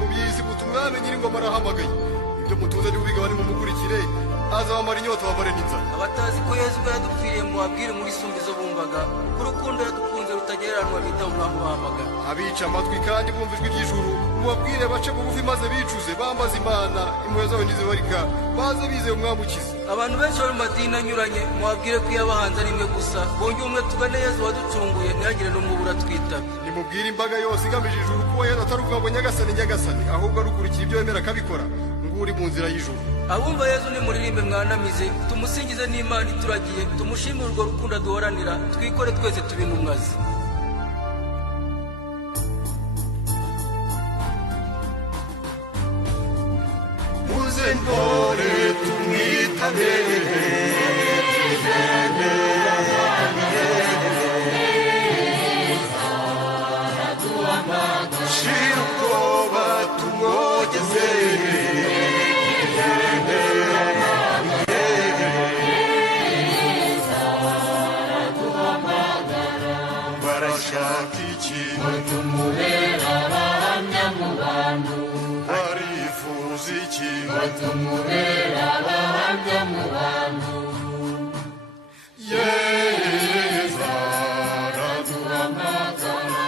mu by'isi mutumwami nyir'ingoma arahamagaye ibyo mutuze n'ubigabane mumukurikire azabamara inyota babare n'inzara abatazi ko Yesu yadupfiriye mu babwire muri sumbizo bumvaga urukundo yadukunze rutagereranwa bita umwami wahamagara abica amatwi kandi bumva ijwi ry'ijuru mubabwire bace bugufi maze bicuze bambaza Imana impuhwe zawe ntizibarika baze bizeye umwami ukiza abantu benshi bari mu madini anyuranye mubabwire ko iyabahanze ari imwe gusa bongeye umwe tugane Yesu waducunguye ntihagire n'umubura twitabe nimubwire imbaga yose igamije ijuru kuko Yesu atari ukuvuga ngo nyagasani ahubwo arukurikiye ibyo yemera akabikora nguri mu nzira y'ijuru abumva Yesu nimuririmbe mwanamize tumusingize n'Imana ituragiye tumushimire urwo rukundo duhoranira twikore twese tubinumwaze muze ntore tumwitabe shira ubwoba tumwogeze barashaka iki batumubera abahamya mu bantu barifuza iki batumubera abahamya mu bantu Yesu araduhamagara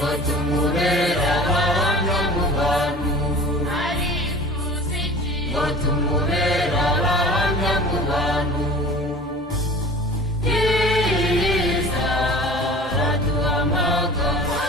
batumubera abahamya mu bantu batumubera abahamya mu bantu Yesu araduhamagara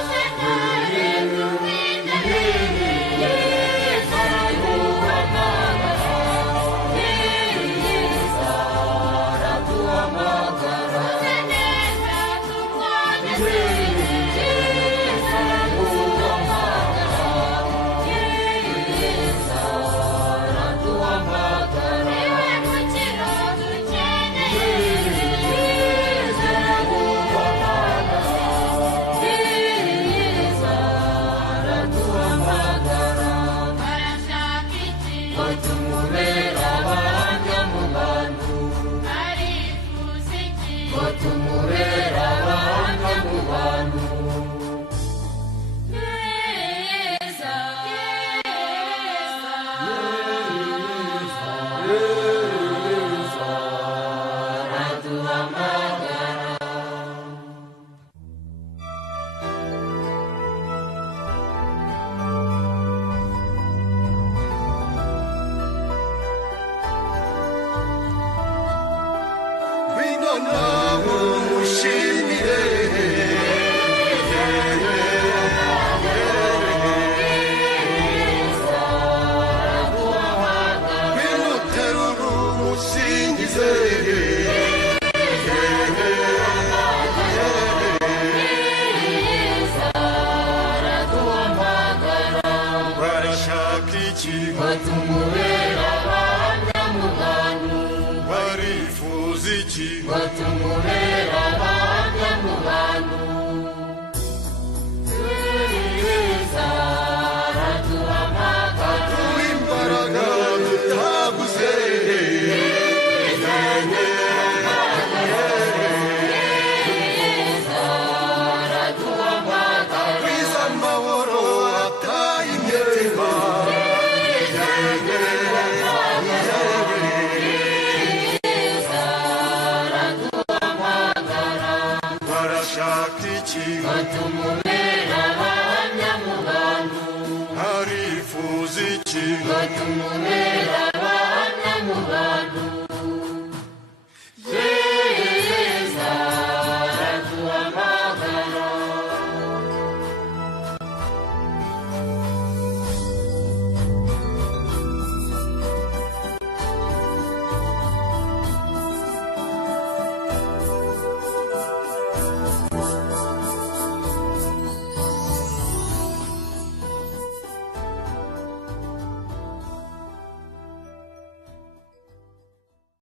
batumubera abahamya mu bantu batumubera abahamya mu bantu barifuza iki batumubera abahamya mu bantu Yesu araduhamagara duha imbaraga tutaguze Yesu araduhamagara kwiza amahoro ataye imitima barashaka iki batumubera abahamya mu bantu barifuza iki batumubera